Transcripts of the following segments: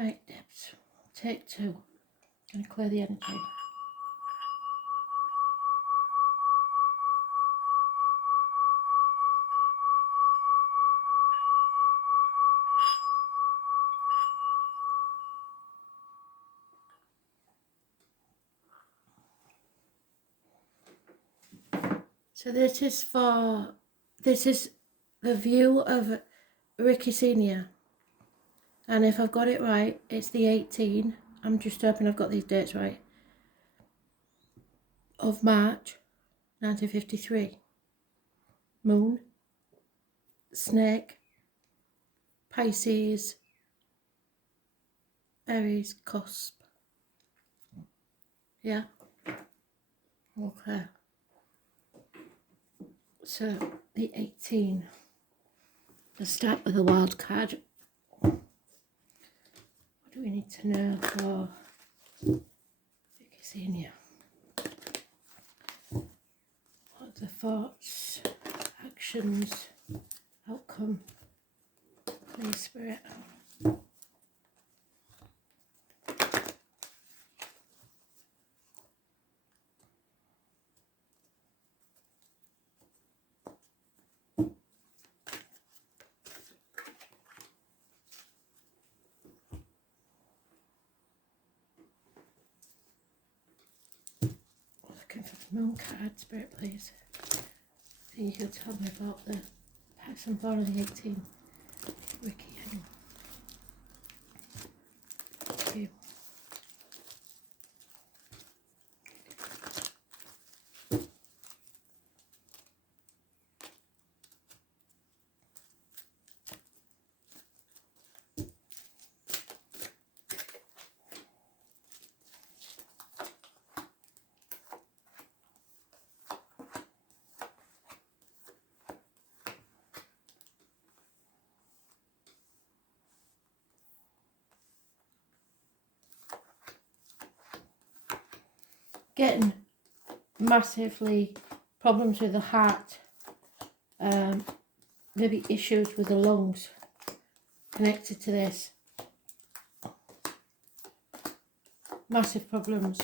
Right, Debs, take 2. I'm going to clear the energy. So this is the view of Ricky Senior, and if I've got it right, it's the 18. I'm just hoping I've got these dates right. Of March 1953. Moon, Snake, Pisces, Aries, Cusp. Yeah. Okay. So the 18. Let's start with a wild card. What do we need to know for Vicky Senior? What are the thoughts, actions, outcome? Please, Spirit. Looking for the moon card, Spirit, please. So you can tell me about the person born on the 18th. Ricky. Thank you. Getting massively problems with the heart, maybe issues with the lungs connected to this. Massive problems.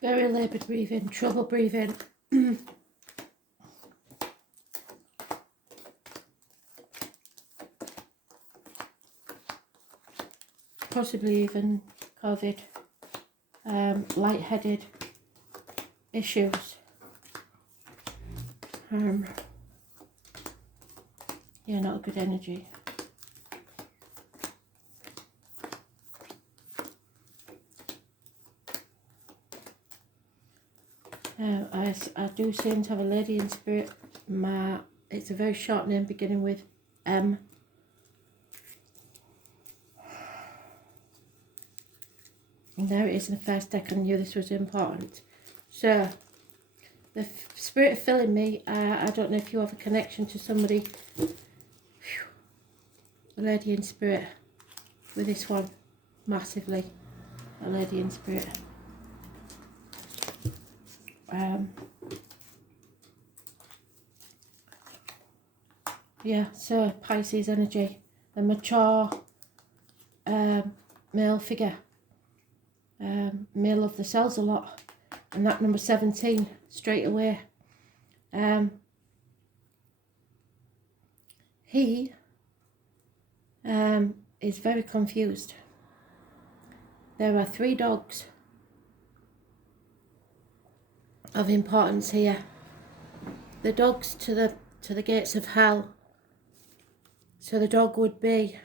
Very laboured breathing, trouble breathing. Possibly even COVID, lightheaded issues. Yeah, not a good energy. I do seem to have a lady in spirit. It's a very short name beginning with M. And there it is in the first deck. I knew this was important. So, the spirit of filling me, I don't know if you have a connection to somebody. A lady in spirit with this one, massively. A lady in spirit. Yeah, so Pisces energy. A mature male figure. Male of the cells a lot, and that number 17 straight away. He is very confused. There are 3 dogs of importance here. The dogs to the gates of hell. So the dog would be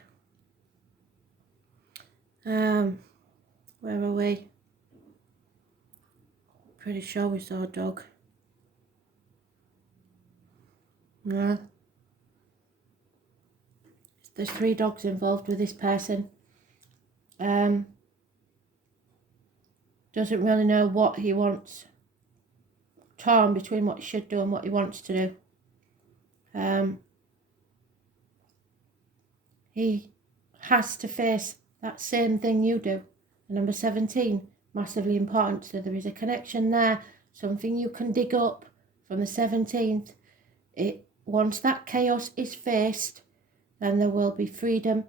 where are we? Pretty sure we saw a dog. No. There's 3 dogs involved with this person. Doesn't really know what he wants. Torn between what he should do and what he wants to do. He has to face that same thing you do. And number 17, massively important. So there is a connection there something you can dig up from the 17th. Once that chaos is faced, then there will be freedom,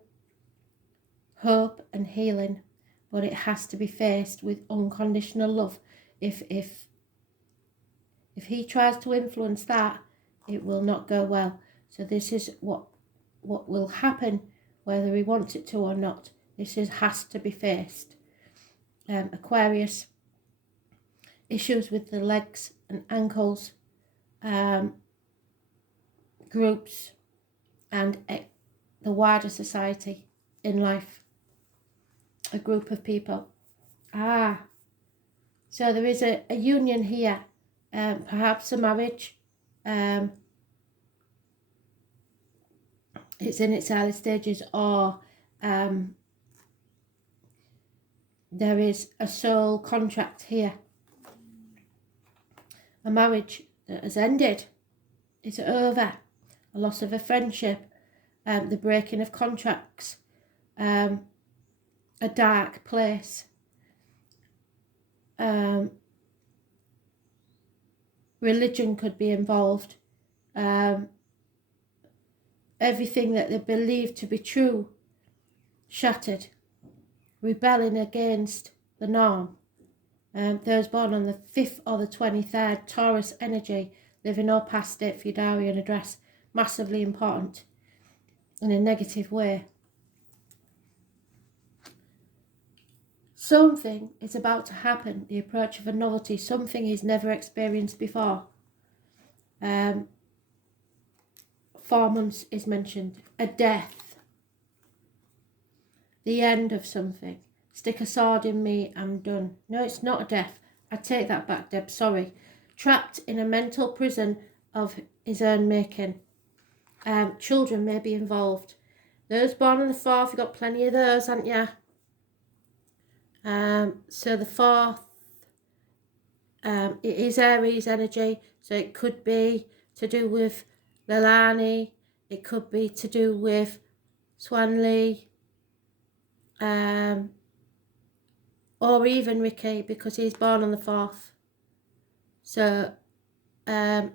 hope and healing, but it has to be faced with unconditional love. If he tries to influence that, it will not go well. So this is what will happen, whether he wants it to or not. This has to be faced. Aquarius, issues with the legs and ankles, groups, and the wider society in life. A group of people. So there is a union here, perhaps a marriage. It's in its early stages, or there is a soul contract here. A marriage that has ended. It's over. A loss of a friendship. The breaking of contracts. A dark place. Religion could be involved. Everything that they believe to be true shattered. Rebelling against the norm. Those born on the 5th or the 23rd, Taurus energy, living or past date for your diary and address, massively important in a negative way. Something is about to happen, the approach of a novelty, something he's never experienced before. 4 months is mentioned. A death. The end of something. Stick a sword in me, I'm done. No, it's not a death. I take that back, Deb, sorry. Trapped in a mental prison of his own making. Children may be involved. Those born on the 4th, you've got plenty of those, haven't you? So the 4th, it is Aries energy, so it could be to do with Leilani, it could be to do with Swanley, or even Ricky, because he's born on the 4th. So, and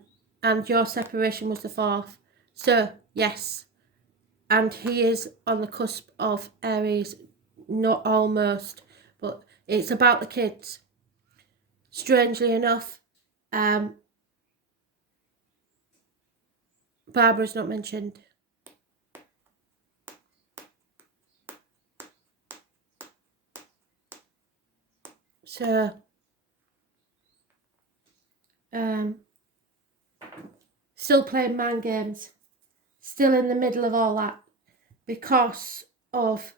your separation was the 4th. So, yes, and he is on the cusp of Aries, not almost, but it's about the kids. Strangely enough, Barbara's not mentioned. So, still playing mind games, still in the middle of all that, because of,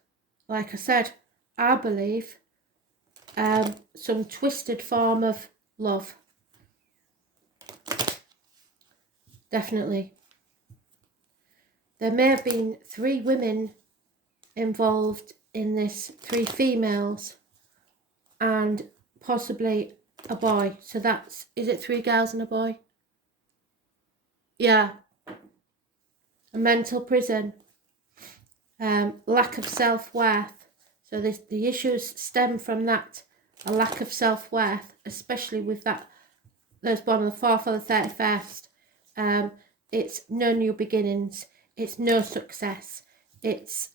like I said, I believe, some twisted form of love. Definitely. There may have been 3 women involved in this, 3 females, and possibly a boy. So that's, is it 3 girls and a boy? Yeah. A mental prison. Lack of self-worth. So the issues stem from that, a lack of self-worth, especially with that, those born on the 4th or the 31st. It's no new beginnings. It's no success. It's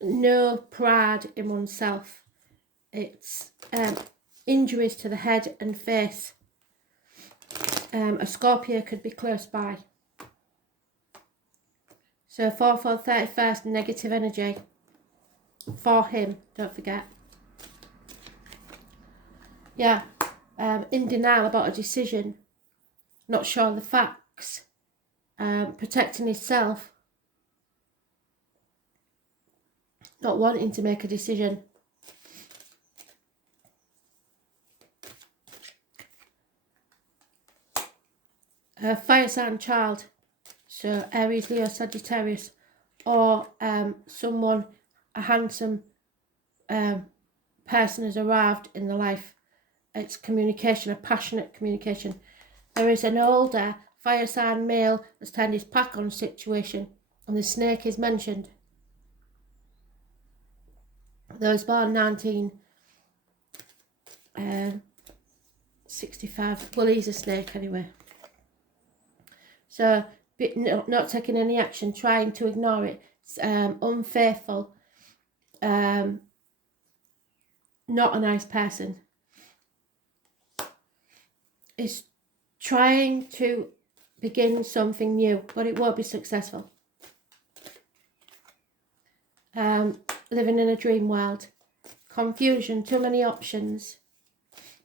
no pride in oneself. It's injuries to the head and face. A Scorpio could be close by. So 4th or 31st, negative energy for him, don't forget. Yeah, in denial about a decision, not sure of the facts, protecting himself, not wanting to make a decision. Fire sign child, so Aries, Leo, Sagittarius, or someone, a handsome person has arrived in the life. It's communication, a passionate communication. There is an older fire sign male that's turned his back on situation, and the snake is mentioned. Those born 19 65. Well, he's a snake anyway. So, not taking any action, trying to ignore it, unfaithful, not a nice person. Is trying to begin something new, but it won't be successful. Living in a dream world. Confusion, too many options.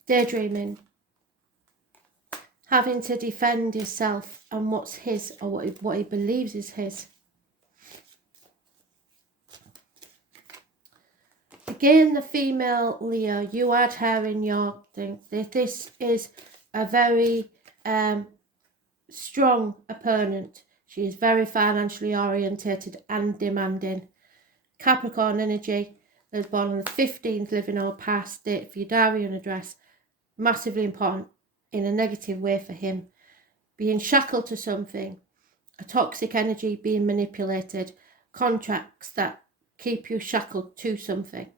Daydreaming. Having to defend himself and what's his, or what he believes is his. Again, the female Leo, you had her in your thing. This is a very strong opponent. She is very financially orientated and demanding. Capricorn energy, was born on the 15th, living or past, date for your diary and address. Massively important in a negative way for him. Being shackled to something, a toxic energy, being manipulated, contracts that keep you shackled to something.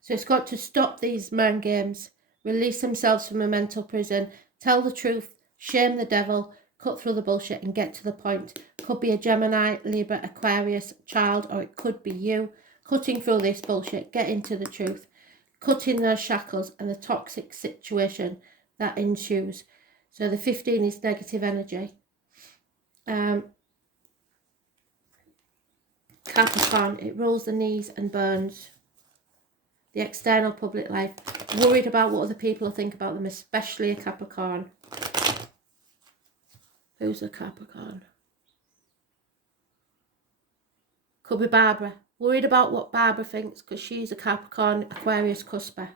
So it's got to stop these mind games, release themselves from a mental prison, tell the truth, shame the devil, cut through the bullshit and get to the point. Could be a Gemini, Libra, Aquarius child, or it could be you. Cutting through this bullshit, getting to the truth, cutting those shackles and the toxic situation that ensues. So the 15 is negative energy. Capricorn, it rolls the knees and burns. The external public life, worried about what other people think about them, especially a Capricorn. Who's a Capricorn? Could be Barbara. Worried about what Barbara thinks because she's a Capricorn, Aquarius cusper.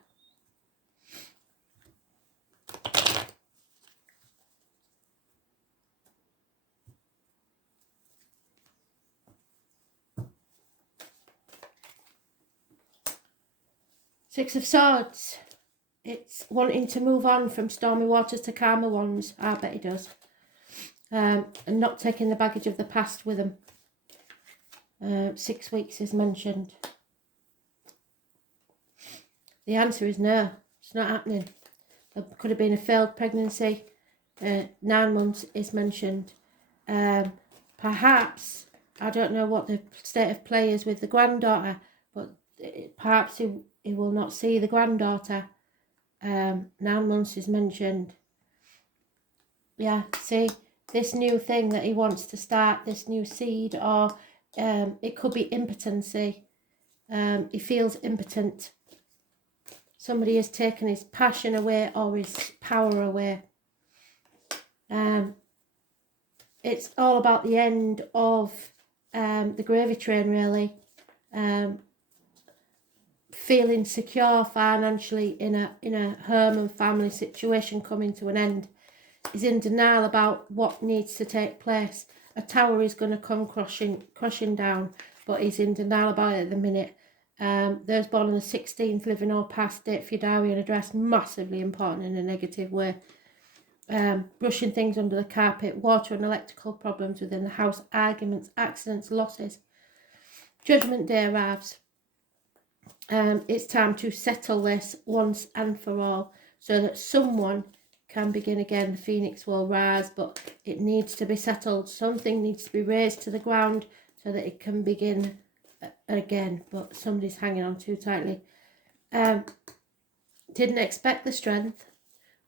Six of Swords. It's wanting to move on from stormy waters to calmer ones. I bet he does. And not taking the baggage of the past with him. 6 weeks is mentioned. The answer is no. It's not happening. There could have been a failed pregnancy. 9 months is mentioned. Perhaps, I don't know what the state of play is with the granddaughter, but perhaps he will not see the granddaughter. 9 months is mentioned. Yeah, see, this new thing that he wants to start, this new seed, or it could be impotency. He feels impotent. Somebody has taken his passion away or his power away. It's all about the end of the gravy train, really. Feeling secure financially in a home and family situation coming to an end. He's in denial about what needs to take place. A tower is going to come crushing down, but he's in denial about it at the minute. Those born on the 16th, living or past, date for your diary and address, massively important in a negative way. Brushing things under the carpet, water and electrical problems within the house, arguments, accidents, losses. Judgment Day arrives. It's time to settle this once and for all so that someone can begin again. The phoenix will rise, but it needs to be settled. Something needs to be raised to the ground so that it can begin again, but somebody's hanging on too tightly. Didn't expect the strength,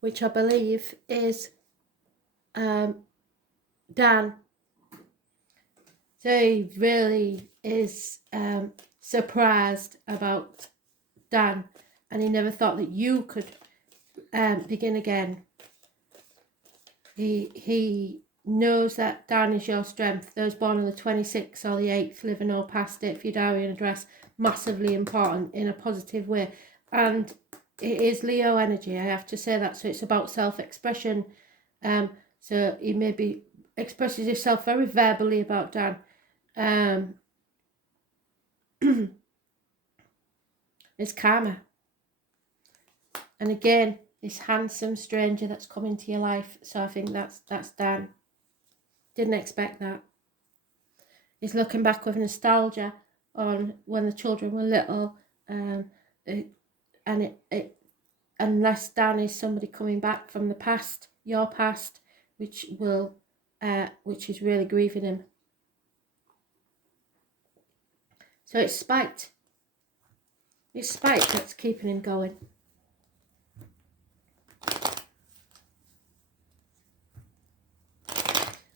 which I believe is Dan. So he really is surprised about Dan, and he never thought that you could begin again. He knows that Dan is your strength. Those born on the 26th or the 8th, living or past it for your diary and address, massively important in a positive way. And it is Leo energy, I have to say that. So it's about self-expression. So he maybe expresses himself very verbally about Dan. It's karma. And again, this handsome stranger that's come into your life. So I think that's Dan. Didn't expect that. He's looking back with nostalgia on when the children were little. and unless Dan is somebody coming back from the past, your past, which is really grieving him. So it's spite. It's spite that's keeping him going.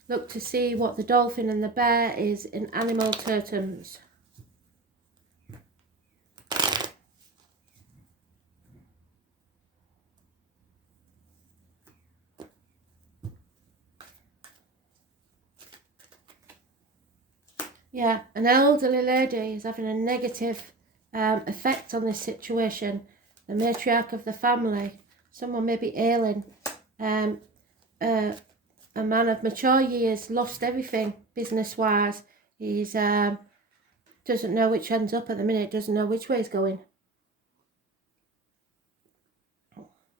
Look to see what the dolphin and the bear is in animal totems. Yeah, an elderly lady is having a negative effect on this situation. The matriarch of the family, someone may be ailing, a man of mature years, lost everything business-wise. He's doesn't know which end's up at the minute, doesn't know which way he's going.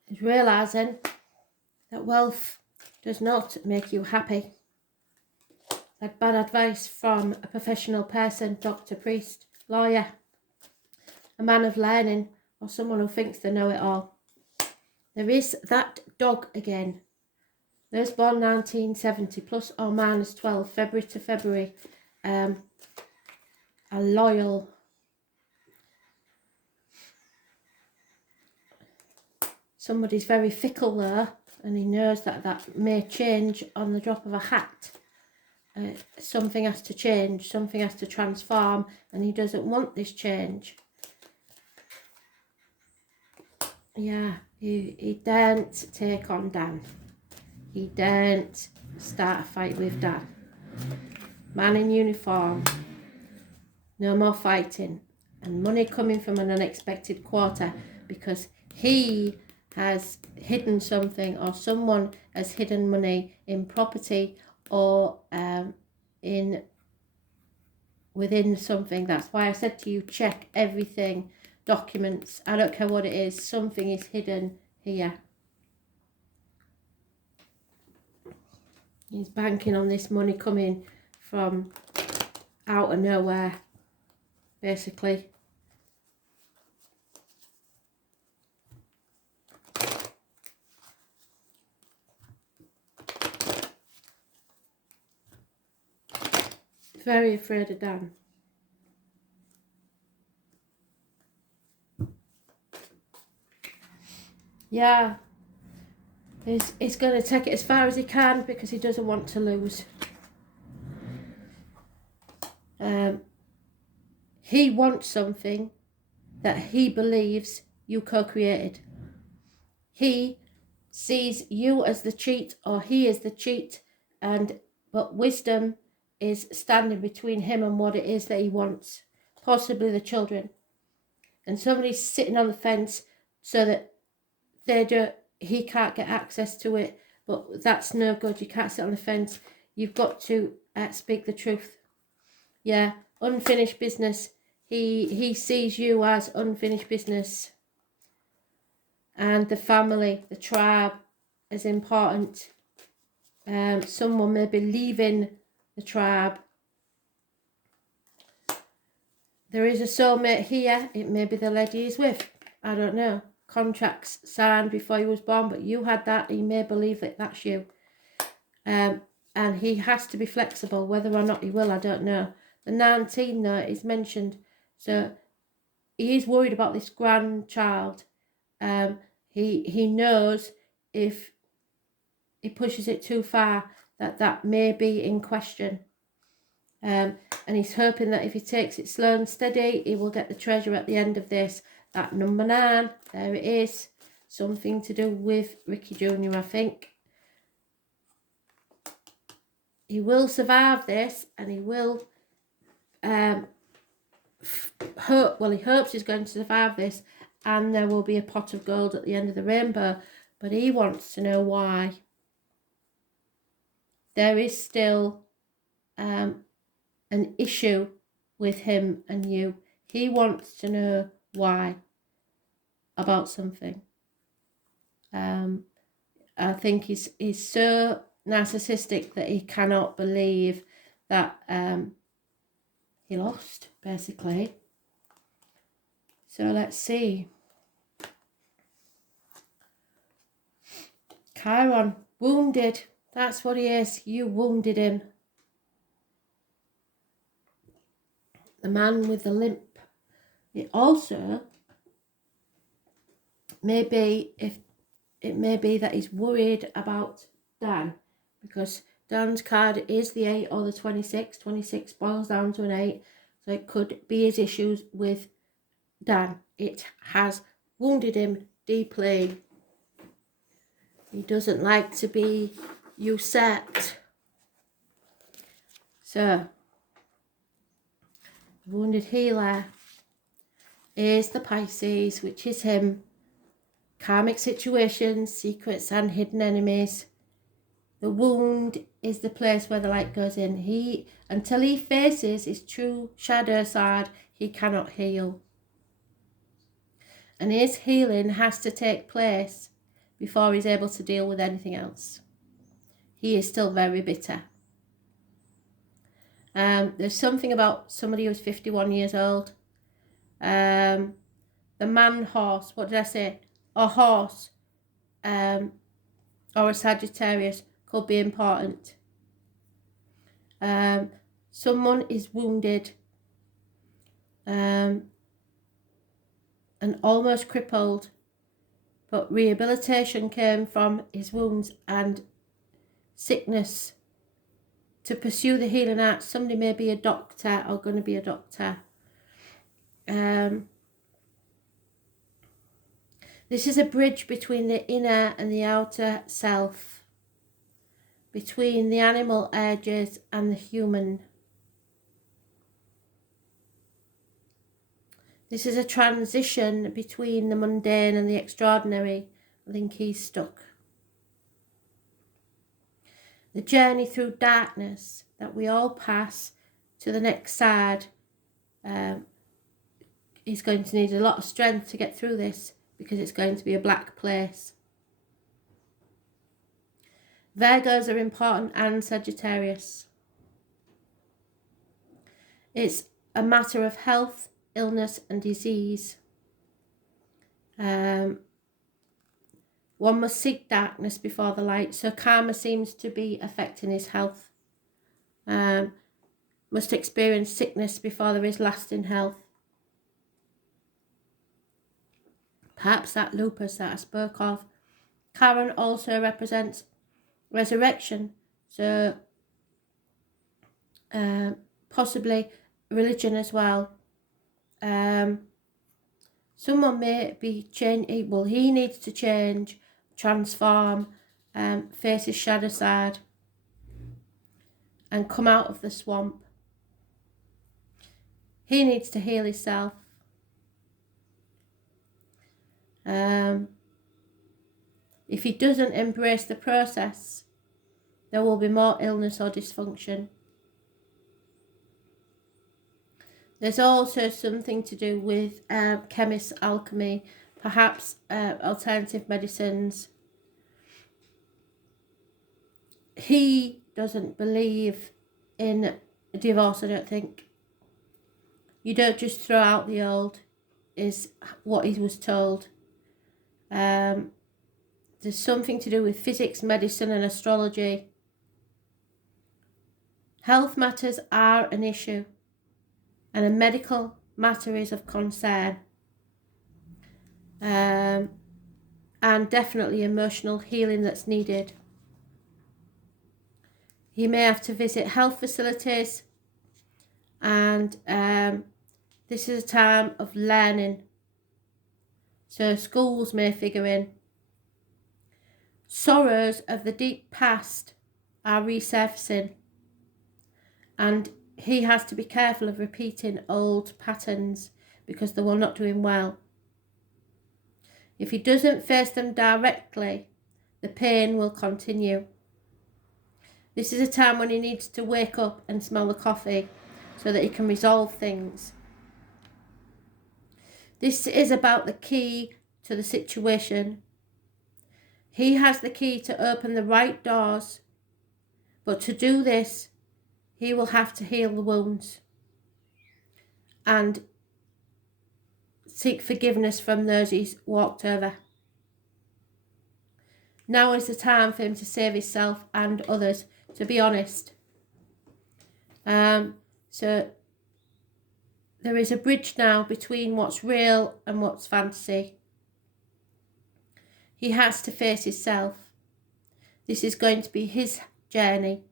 He's realising that wealth does not make you happy. Had bad advice from a professional person, doctor, priest, lawyer, a man of learning, or someone who thinks they know it all. There is that dog again. Those born 1970 plus or minus 12, February to February, are loyal. Somebody's very fickle there, and he knows that that may change on the drop of a hat. Something has to change, something has to transform, and he doesn't want this change. Yeah, he daren't take on Dan. He daren't start a fight with Dan. Man in uniform, no more fighting, and money coming from an unexpected quarter because he has hidden something, or someone has hidden money in property or within something. That's why I said to you, check everything, documents, I don't care what it is, something is hidden here. He's banking on this money coming from out of nowhere, basically. Very afraid of Dan. Yeah, he's going to take it as far as he can because he doesn't want to lose. He wants something that he believes you co-created. He sees you as the cheat, or he is the cheat, but wisdom is standing between him and what it is that he wants, possibly the children. And somebody's sitting on the fence so that he can't get access to it, but that's no good. You can't sit on the fence. You've got to speak the truth. Yeah, unfinished business. He sees you as unfinished business. And the family, the tribe is important. Someone may be leaving the tribe. There is a soulmate here. It may be the lady he's with. I don't know. Contracts signed before he was born, but you had that. He may believe that that's you. And he has to be flexible. Whether or not he will, I don't know. The 19 though is mentioned. So he is worried about this grandchild. He knows if he pushes it too far that may be in question. And he's hoping that if he takes it slow and steady, he will get the treasure at the end of this. That number 9, there it is. Something to do with Ricky Jr., I think. He will survive this, and he will he hopes he's going to survive this, and there will be a pot of gold at the end of the rainbow, but he wants to know why. There is still an issue with him and you. He wants to know why about something. I think he's so narcissistic that he cannot believe that he lost, basically. So let's see. Chiron, wounded. That's what he is. You wounded him. The man with the limp. It also may be that he's worried about Dan, because Dan's card is the 8 or the 26. 26 boils down to an 8. So it could be his issues with Dan. It has wounded him deeply. He doesn't like to be usurped. So, wounded healer is the Pisces, which is him. Karmic situations, secrets and hidden enemies. The wound is the place where the light goes in. Until he faces his true shadow side, he cannot heal. And his healing has to take place before he's able to deal with anything else. He is still very bitter. There's something about somebody who's 51 years old. The man horse, what did I say? A horse or a Sagittarius could be important. Someone is wounded and almost crippled, but rehabilitation came from his wounds and sickness to pursue the healing arts. Somebody may be a doctor or going to be a doctor. This is a bridge between the inner and the outer self, between the animal urges and the human. This is a transition between the mundane and the extraordinary. I think he's stuck. The journey through darkness that we all pass to the next side, he's going to need a lot of strength to get through this, because it's going to be a black place. Virgos are important, and Sagittarius. It's a matter of health, illness and disease. One must seek darkness before the light. So karma seems to be affecting his health. Must experience sickness before there is lasting health. Perhaps that lupus that I spoke of. Chiron also represents resurrection. So possibly religion as well. Someone may be changing. Well, he needs to change, transform, face his shadow side and come out of the swamp. He needs to heal himself. If he doesn't embrace the process, there will be more illness or dysfunction. There's also something to do with chemist alchemy, perhaps alternative medicines. He doesn't believe in divorce, I don't think. You don't just throw out the old, is what he was told. There's something to do with physics, medicine and astrology. Health matters are an issue, and a medical matter is of concern. And definitely emotional healing that's needed. He may have to visit health facilities, and this is a time of learning. So schools may figure in. Sorrows of the deep past are resurfacing, and he has to be careful of repeating old patterns because they will not do him well. If he doesn't face them directly, the pain will continue. This is a time when he needs to wake up and smell the coffee so that he can resolve things. This is about the key to the situation. He has the key to open the right doors, but to do this, he will have to heal the wounds and seek forgiveness from those he's walked over. Now is the time for him to save himself and others, to be honest. So there is a bridge now between what's real and what's fantasy. He has to face himself. This is going to be his journey.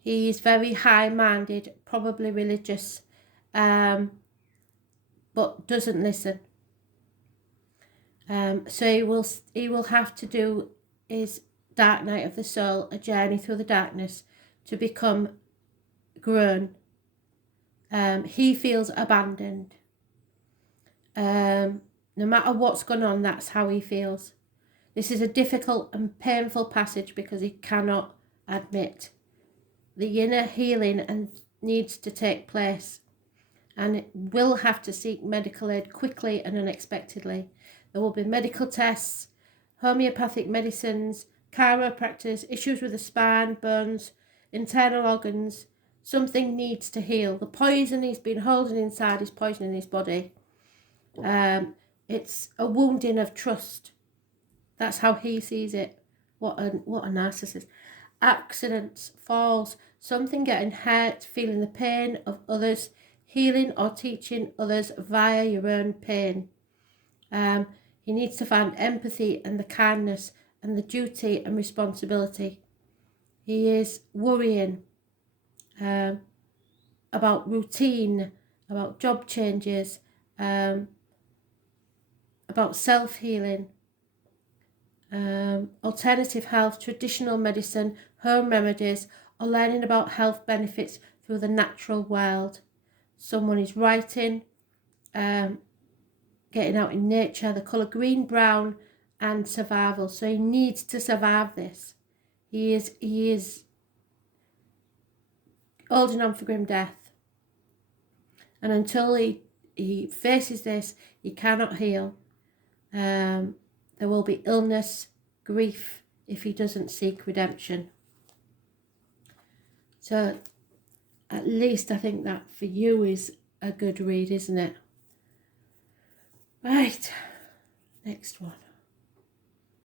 He is very high-minded, probably religious, but doesn't listen. So he will have to do his dark night of the soul, a journey through the darkness, to become grown. He feels abandoned. No matter what's gone on, that's how he feels. This is a difficult and painful passage because he cannot admit the inner healing and needs to take place, and it will have to seek medical aid quickly and unexpectedly. There will be medical tests, homeopathic medicines, chiropractors, issues with the spine, bones, internal organs. Something needs to heal. The poison he's been holding inside is poisoning his body. It's a wounding of trust. That's how he sees it. What a narcissist. Accidents, falls, something getting hurt, feeling the pain of others, healing or teaching others via your own pain. He needs to find empathy and the kindness and the duty and responsibility. He is worrying about routine, about job changes, about self-healing, alternative health, traditional medicine, home remedies, or learning about health benefits through the natural world. Someone is writing, getting out in nature, the colour green, brown, and survival. So he needs to survive this. He is holding on for grim death. And until he faces this, he cannot heal. There will be illness, grief, if he doesn't seek redemption. So at least I think that for you is a good read, isn't it? Right, next one.